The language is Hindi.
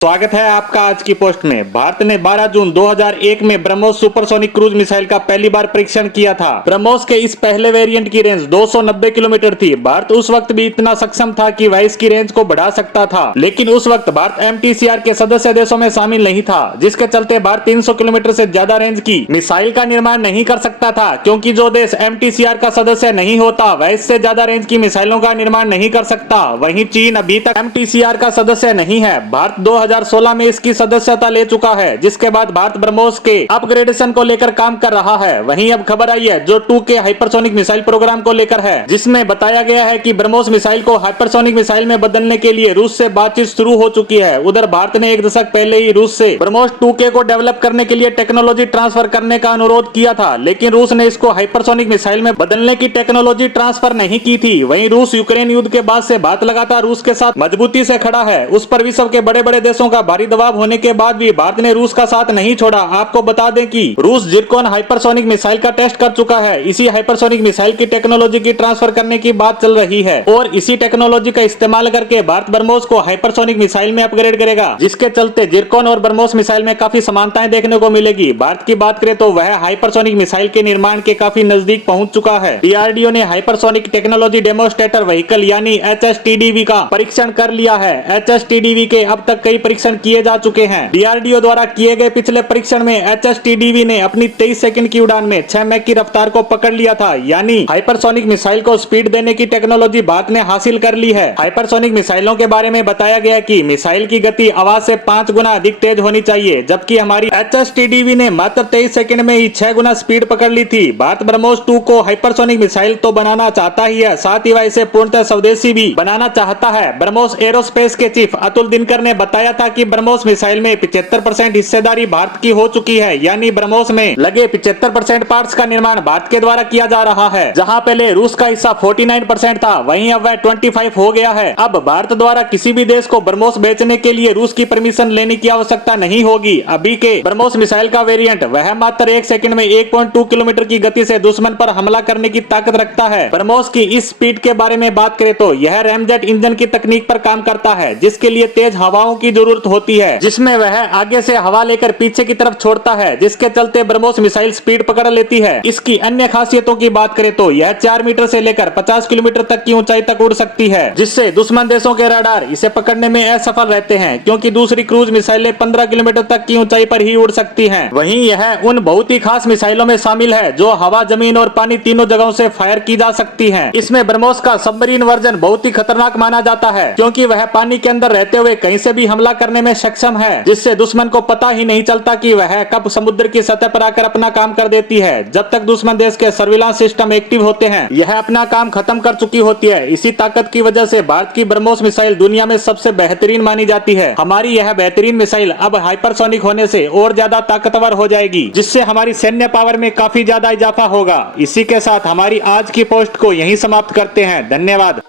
स्वागत है आपका आज की पोस्ट में। भारत ने 12 जून 2001 में ब्रह्मोस सुपरसोनिक क्रूज मिसाइल का पहली बार परीक्षण किया था। ब्रह्मोस के इस पहले वेरिएंट की रेंज 290 किलोमीटर थी। भारत उस वक्त भी इतना सक्षम था कि वह इसकी रेंज को बढ़ा सकता था, लेकिन उस वक्त भारत MTCR के सदस्य देशों में शामिल नहीं था, जिसके चलते भारत 300 किलोमीटर से ज्यादा रेंज की मिसाइल का निर्माण नहीं कर सकता था, क्योंकि जो देश MTCR का सदस्य नहीं होता वह इससे ज्यादा रेंज की मिसाइलों का निर्माण नहीं कर सकता। वहीं चीन अभी तक MTCR का सदस्य नहीं है। भारत 2016 में इसकी सदस्यता ले चुका है, जिसके बाद भारत ब्रह्मोस के अपग्रेडेशन को लेकर काम कर रहा है। वहीं अब खबर आई है जो 2K हाइपरसोनिक मिसाइल प्रोग्राम को लेकर है, जिसमें बताया गया है कि ब्रह्मोस मिसाइल को हाइपरसोनिक मिसाइल में बदलने के लिए रूस से बातचीत शुरू हो चुकी है। उधर भारत ने एक दशक पहले ही रूस से ब्रह्मोस 2K को डेवलप करने के लिए टेक्नोलॉजी ट्रांसफर करने का अनुरोध किया था, लेकिन रूस ने इसको हाइपरसोनिक मिसाइल में बदलने की टेक्नोलॉजी ट्रांसफर नहीं की थी। वहीं रूस यूक्रेन युद्ध के बाद से भारत लगातार रूस के साथ मजबूती से खड़ा है। उस पर विश्व के बड़े बड़े देशों का भारी दबाव होने के बाद भी भारत ने रूस का साथ नहीं छोड़ा। आपको बता दें कि रूस जिरकॉन हाइपरसोनिक मिसाइल का टेस्ट कर चुका है। इसी हाइपरसोनिक मिसाइल की टेक्नोलॉजी की ट्रांसफर करने की बात चल रही है और इसी टेक्नोलॉजी का इस्तेमाल करके भारत ब्रह्मोस को हाइपरसोनिक मिसाइल में अपग्रेड करेगा, जिसके चलते जिरकॉन और ब्रह्मोस मिसाइल में काफी समानताएं देखने को मिलेगी। भारत की बात करें तो वह हाइपरसोनिक मिसाइल के निर्माण के काफी नजदीक पहुंच चुका है। DRDO ने हाइपरसोनिक टेक्नोलॉजी डेमोस्ट्रेटर व्हीकल यानी HSTDV का परीक्षण कर लिया है। HSTDV के अब तक कई परीक्षण किए जा चुके हैं। DRDO द्वारा किए गए पिछले परीक्षण में HSTDV ने अपनी 23 सेकंड की उड़ान में 6 मैक की रफ्तार को पकड़ लिया था, यानी हाइपरसोनिक मिसाइल को स्पीड देने की टेक्नोलॉजी भारत ने हासिल कर ली है। हाइपरसोनिक मिसाइलों के बारे में बताया गया कि मिसाइल की गति आवाज से 5 गुना अधिक तेज होनी चाहिए, जबकि हमारी HSTDV ने मात्र 23 सेकंड में ही 6 गुना स्पीड पकड़ ली थी। भारत ब्रह्मोस 2 को हाइपरसोनिक मिसाइल तो बनाना चाहता ही है, साथ ही वह इसे पूर्णतः स्वदेशी भी बनाना चाहता है। ब्रह्मोस एरोस्पेस के चीफ अतुल दिनकर ने बताया था कि ब्रह्मोस मिसाइल में 75% हिस्सेदारी भारत की हो चुकी है, यानी ब्रह्मोस में लगे 75% पार्ट्स का निर्माण भारत के द्वारा किया जा रहा है। जहां पहले रूस का हिस्सा 49% था, वहीं अब वह 25 हो गया है। अब भारत द्वारा किसी भी देश को ब्रह्मोस बेचने के लिए रूस की परमिशन लेने की आवश्यकता नहीं होगी। अभी के ब्रह्मोस मिसाइल का वेरिएंट वह मात्र 1 सेकंड में 1.2 किलोमीटर की गति से दुश्मन पर हमला करने की ताकत रखता है। ब्रह्मोस की इस स्पीड के बारे में बात करें तो यह रैमजेट इंजन की तकनीक पर काम करता है, जिसके लिए तेज हवाओं की जरूरत होती है, जिसमें वह आगे से हवा लेकर पीछे की तरफ छोड़ता है, जिसके चलते ब्रह्मोस मिसाइल स्पीड पकड़ लेती है। इसकी अन्य खासियतों की बात करें तो यह 4 मीटर से लेकर 50 किलोमीटर तक की ऊंचाई तक उड़ सकती है, जिससे दुश्मन देशों के रडार इसे पकड़ने में असफल रहते हैं, क्योंकि दूसरी क्रूज मिसाइलें 15 किलोमीटर तक की ऊंचाई पर ही उड़ सकती हैं। वहीं यह उन बहुत ही खास मिसाइलों में शामिल है जो हवा, जमीन और पानी तीनों जगहों से फायर की जा सकती है। इसमें ब्रह्मोस का सबमरीन वर्जन बहुत ही खतरनाक माना जाता है, क्योंकि वह पानी के अंदर रहते हुए कहीं से भी हमला करने में सक्षम है, जिससे दुश्मन को पता ही नहीं चलता कि वह कब समुद्र की सतह पर आकर अपना काम कर देती है। जब तक दुश्मन देश के सर्विलांस सिस्टम एक्टिव होते हैं, यह अपना काम खत्म कर चुकी होती है। इसी ताकत की वजह से भारत की ब्रह्मोस मिसाइल दुनिया में सबसे बेहतरीन मानी जाती है। हमारी यह बेहतरीन मिसाइल अब हाइपरसोनिक होने से और ज्यादा ताकतवर हो जाएगी, जिससे हमारी सैन्य पावर में काफी ज्यादा इजाफा होगा। इसी के साथ हमारी आज की पोस्ट को यहीं समाप्त करते हैं। धन्यवाद।